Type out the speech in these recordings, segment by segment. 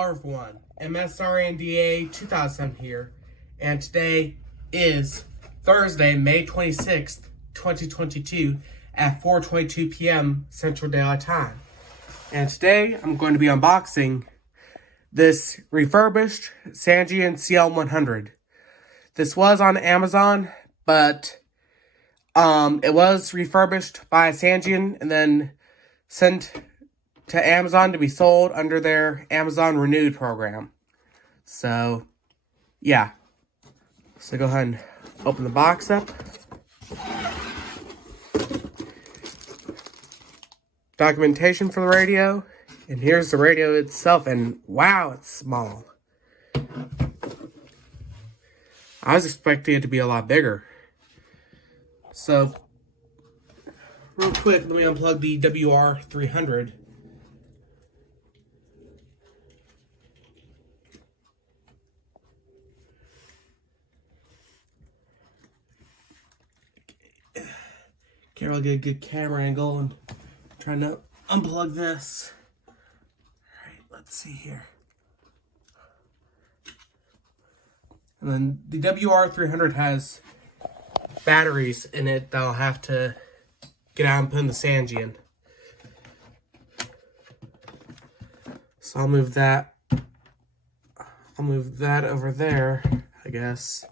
Hello everyone, MSRNDA 2007 here, and today is Thursday, May 26th, 2022 at 4:22 p.m. Central Daylight Time. And today I'm going to be unboxing this refurbished Sangean CL-100. This was on Amazon, but it was refurbished by Sangean and then sent to Amazon to be sold under their Amazon Renewed program. So, yeah. So go ahead and open the box up. Documentation for the radio. And here's the radio itself, and wow, it's small. I was expecting it to be a lot bigger. So, real quick, let me unplug the WR-300. Can't really get a good camera angle. I'm trying to unplug this. Alright, let's see here. And then the WR-300 has batteries in it that I'll have to get out and put in the Sangean. So I'll move that over there, I guess.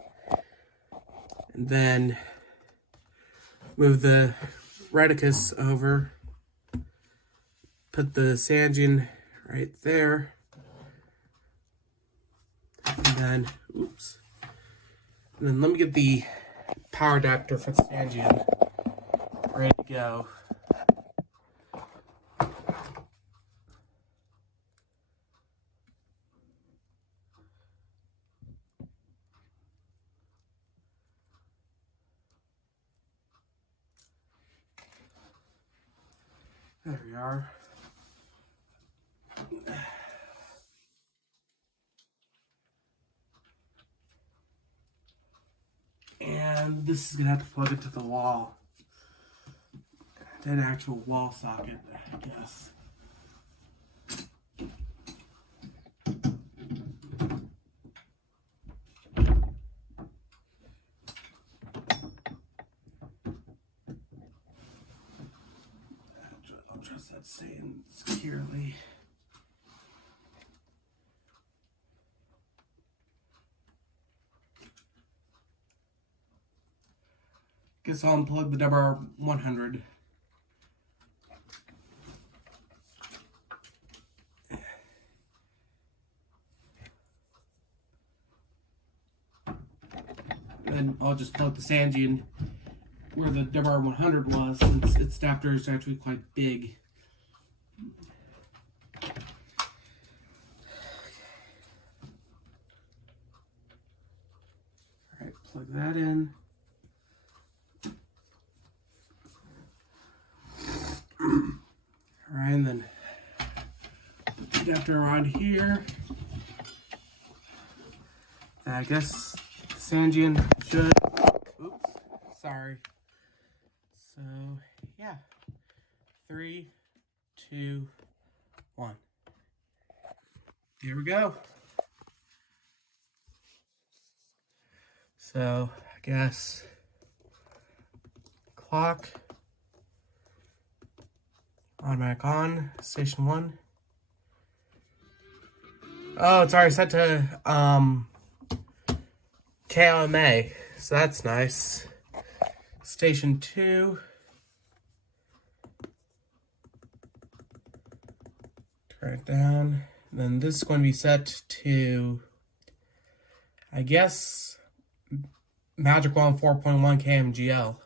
And then move the reticus over. Put the Sangean right there. And then, oops. And then let me get the power adapter for the Sangean ready to go. There we are. And this is gonna have to plug it to the wall. An actual wall socket, I guess. I'll trust that staying securely. Guess I'll unplug the WR-100. And I'll just plug the Sangean where the WR-100 was, since its adapter is actually quite big. Alright, plug that in. Alright, and then put the adapter around here. I guess the Sangean should. Oops, sorry. So, yeah. 3, 2, 1. Here we go. So, I guess clock. Automatic on, station 1. Oh, it's already set to KLMA, so that's nice. Station 2. Turn it down. And then this is going to be set to, I guess, Magic Wand 4.1 KMGL.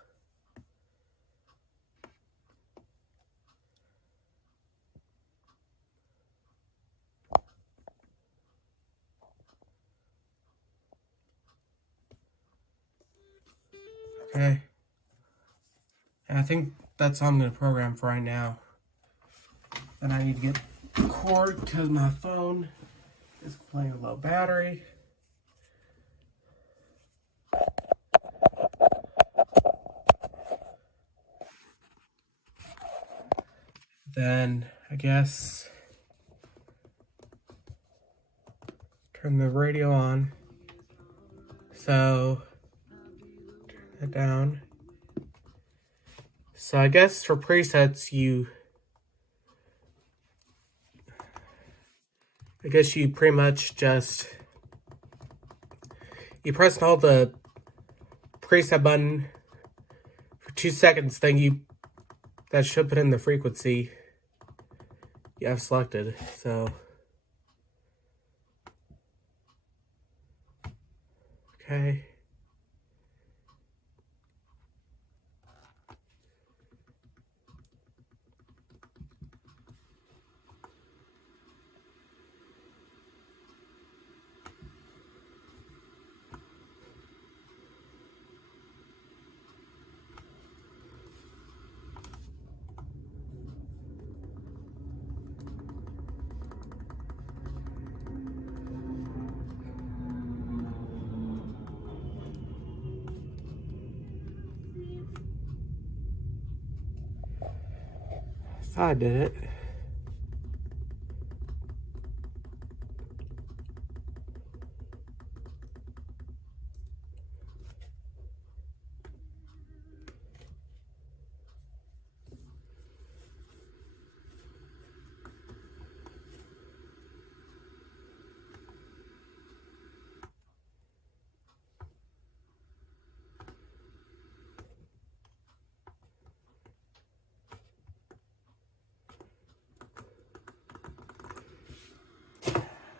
Okay. And I think that's all I'm going to program for right now. Then I need to get the cord because my phone is playing a low battery. Then I guess turn the radio on. So, turn it down. So I guess for presets, you pretty much just, you press and hold the preset button for 2 seconds, then that should put in the frequency you have selected. So, okay. I thought I did it.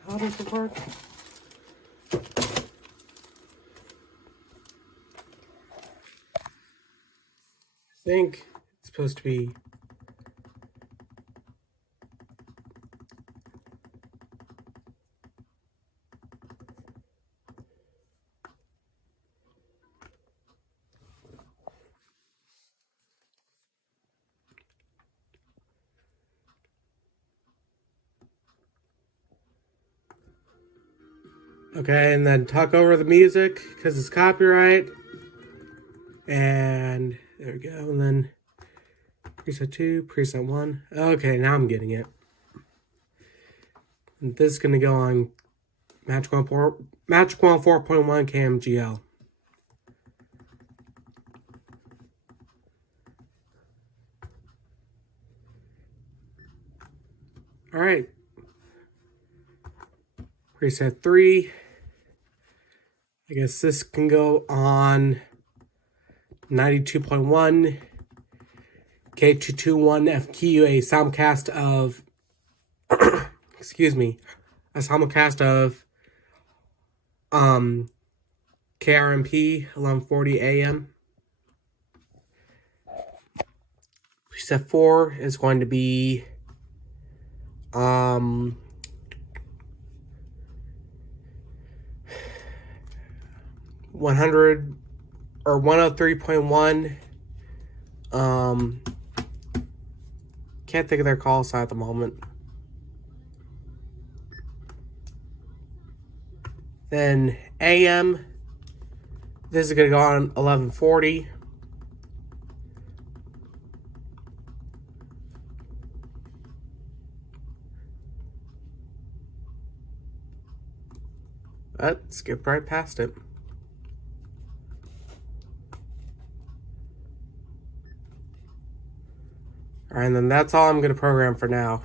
How does it work? I think it's supposed to be okay, and then talk over the music because it's copyright. And there we go. And then preset 2, preset 1. Okay, now I'm getting it. And this is going to go on Magic Wand 4.1 KMGL. All right. Preset 3. I guess this can go on 92.1 K221FQ, a simulcast of excuse me, a simulcast of KRMP 1140 AM. Preset 4 is going to be 100 or 103.1. Can't think of their call sign at the moment. Then AM, this is going to go on 1140. But skip right past it. Alright, and then that's all I'm going to program for now.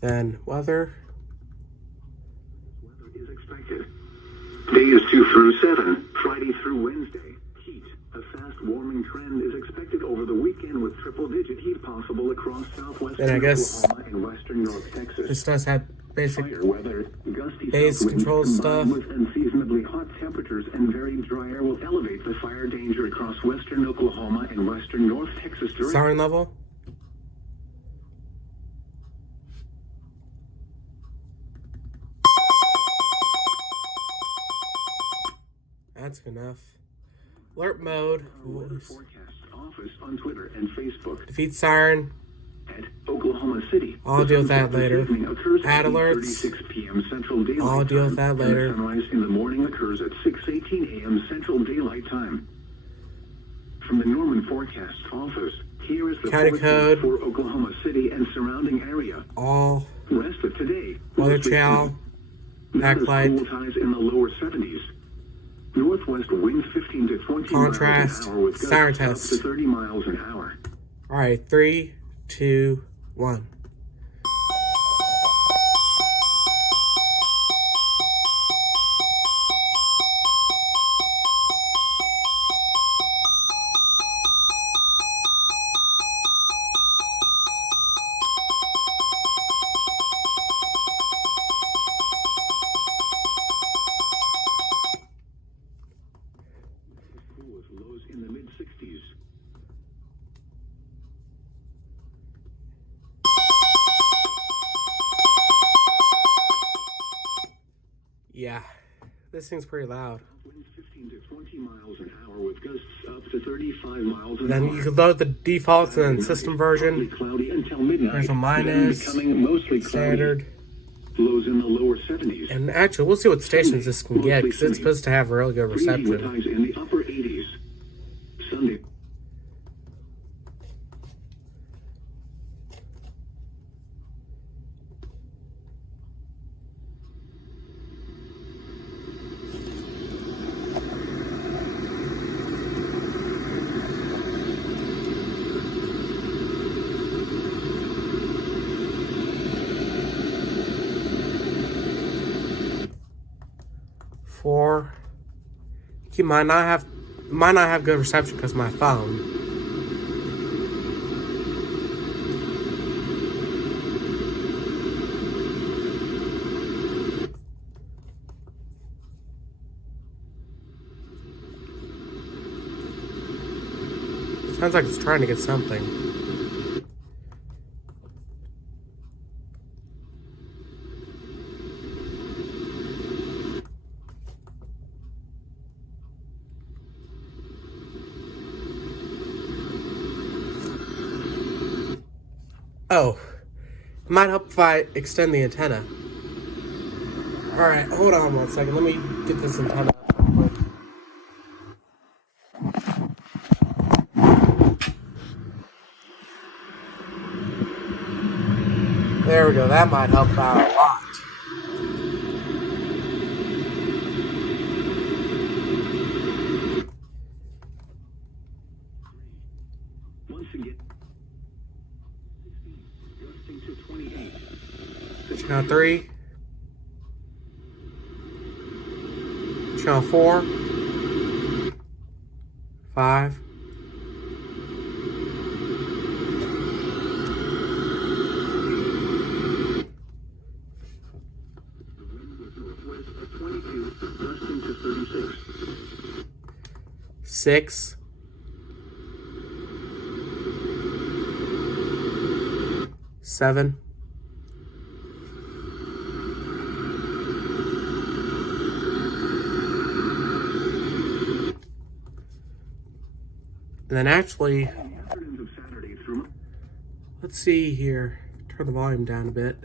Then weather. Weather is expected. Days 2 through 7, Friday through Wednesday. Heat. A fast warming trend is expected over the weekend with triple-digit heat possible across southwestern Oklahoma and western North Texas. This does have basic fire weather, gusty base control stuff. With unseasonably hot temperatures and very dry air will elevate the fire danger across western Oklahoma and western North Texas. Siren level. That's enough. Alert mode. Weather forecast office on Twitter and Facebook. Defeat siren. At Oklahoma City. I'll deal with that later. Add alerts. 6 p.m. Central Daylight I'll deal with that later. Sunrise in the morning occurs at 6:18 a.m. Central Daylight Time. From the Norman Forecast Office, Here is the county code for Oklahoma City and surrounding area. all Rest of today. weather channel backlight Cool ties in the lower 70s. Northwest winds 15 to 20 contrast miles an hour with siren gusts up test. to 30 miles an hour. All right, 3, 2, 1. Cool with lows in the mid-60s. Yeah, this thing's pretty loud. Winds 15 to 20 miles an hour with gusts up to 35 miles an Then hour. you can load the defaults and system version. Cloudy until midnight. There's a minus, Becoming mostly cloudy. standard. Lows in the lower 70s. And actually, we'll see what stations this can get, because it's supposed to have really good Breezy with reception. highs in the upper 80s. Sunday. Four. Keep in mind, might not have good reception because of my phone. Sounds like it's trying to get something. Oh, it might help if I extend the antenna. Alright, hold on one second. Let me get this antenna up real quick. There we go. That might help out a lot. Once again. 16, gusting to 28. Channel 3. Channel 4. 5. Northwest at 22, gusting to 36. 6. 7. 'And then actually, Afternoons of Saturday through let's see here. Turn the volume down a bit.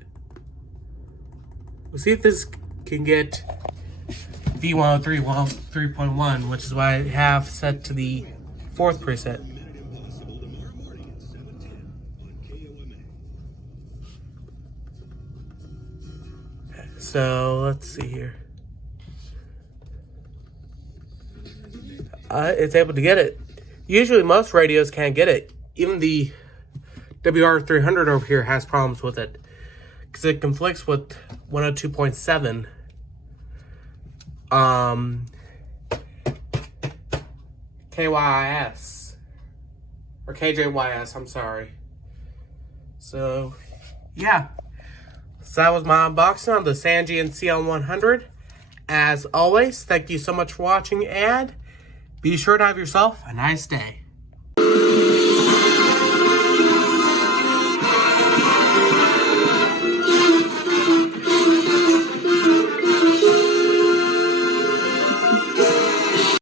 We'll see if this can get V103 3.1, which is what I have set to the 4th preset. So let's see here. It's able to get it. Usually most radios can't get it. Even the WR300 over here has problems with it, because it conflicts with 102.7. KYIS. Or KJYS, I'm sorry. So, yeah. So that was my unboxing on the Sangean CL-100. As always, thank you so much for watching, and be sure to have yourself a nice day.